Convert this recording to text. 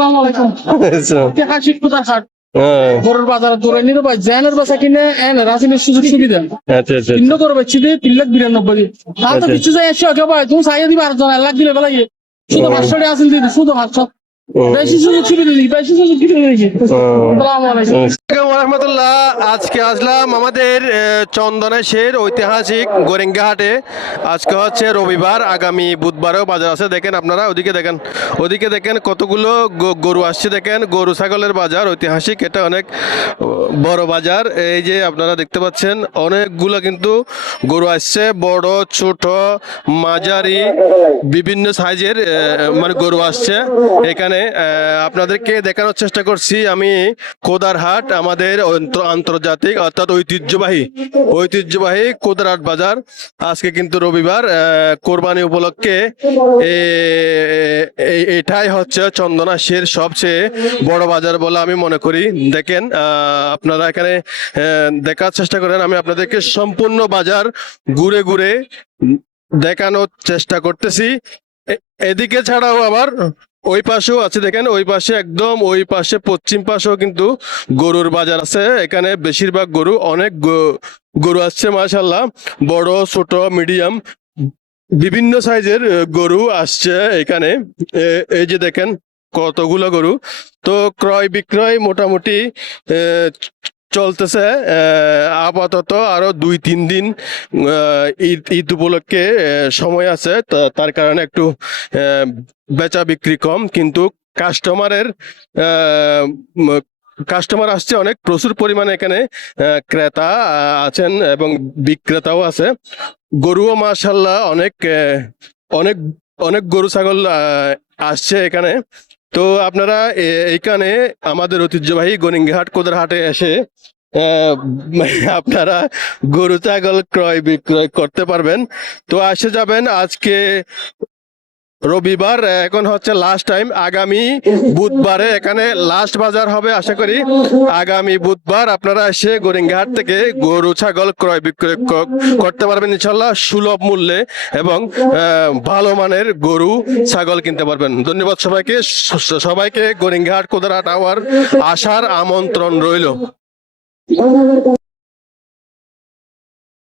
আসসালামু আলাইকুম। হাসি কোথায় হাট গরুর বাজার দৌড়ে নিতে পাই জেনের বাসা কিনে এনে রাসিনের সুযোগ সুবিধা আচ্ছা আচ্ছা কিন্ন করে বেচছি দিয়ে 3,92,000 তাও তো কিছু যায় 100 টাকা পাই তুমি চাইয়ে দিবা 8 জন 1 লাখ দিলে বেলা শুধু 500 টাকা আসিল দিদি শুধু 500 বেশি সুযোগ সুবিধা দিই বেশি সুযোগ সুবিধা দিই। আসসালামু আলাইকুম রহমতুল্লাহ। আজকে আসলাম আমাদের চন্দনেশের ঐতিহাসিক গোরেঙ্গা হাটে। আজকে হচ্ছে রবিবার, আগামী বুধবারেও বাজার আছে। দেখেন আপনারা ওদিকে দেখেন কতগুলো গরু আসছে। দেখেন গরু ছাগলের বাজার ঐতিহাসিক, এটা অনেক বড় বাজার। এই যে আপনারা দেখতে পাচ্ছেন অনেকগুলো কিন্তু গরু আসছে, বড় ছোট মাঝারি বিভিন্ন সাইজের মানে গরু আসছে এখানে। আপনাদেরকে দেখানোর চেষ্টা করছি আমি কোদারহাট, আমাদের আন্তর্জাতিক অর্থাৎ ঐতিহ্যবাহী কোদারহাট বাজার। আজকে কিন্তু রবিবার, কোরবানি উপলক্ষে এটাই হচ্ছে চন্দনাশের সবচেয়ে বড় বাজার বলে আমি মনে করি। দেখেন আপনারা এখানে দেখার চেষ্টা করেন, আমি আপনাদেরকে সম্পূর্ণ বাজার ঘুরে ঘুরে দেখানোর চেষ্টা করতেছি। এদিকে ছাড়াও আবার ওই পাশেও আছে, দেখেন ওই পাশে একদম ওই পাশে পশ্চিম পাশেও কিন্তু গরুর বাজার আছে। এখানে বেশিরভাগ গরু, অনেক গরু আসছে মাশাআল্লাহ, বড় ছোট মিডিয়াম বিভিন্ন সাইজের গরু আসছে এখানে। এই যে দেখেন কতগুলো গরু। তো ক্রয় বিক্রয় মোটামুটি চলতেছে। আপাতত আরো 2-3 দিন ঈদ উপলক্ষে সময় আছে, তার কারণে একটু বেচা বিক্রি কম, কিন্তু কাস্টমার আসছে অনেক, প্রচুর পরিমাণে এখানে ক্রেতা আছেন এবং বিক্রেতাও আছে। গরুও মাশাআল্লাহ অনেক অনেক অনেক গরু ছাগল আসছে এখানে। তো আপনারা এইখানে আমাদের ঐতিহ্যবাহী গোরেঙ্গাহাট কোদারহাটে এসে আপনারা গরু ছাগল ক্রয় বিক্রয় করতে পারবেন। তো আসে যাবেন। আজকে রবিবার, এখন হচ্ছে লাস্ট টাইম। আগামী বুধবারে এখানে লাস্ট বাজার হবে আশা করি। আগামী বুধবার আপনারা এসে গোরেঙ্গাহাট থেকে গরু ছাগল ক্রয় বিক্রয় করতে পারবেন ইনশাল্লাহ সুলভ মূল্যে, এবং ভালো মানের গরু ছাগল কিনতে পারবেন। ধন্যবাদ সবাইকে গোরেঙ্গাহাট কোদারহাট আসার আমন্ত্রণ রইল।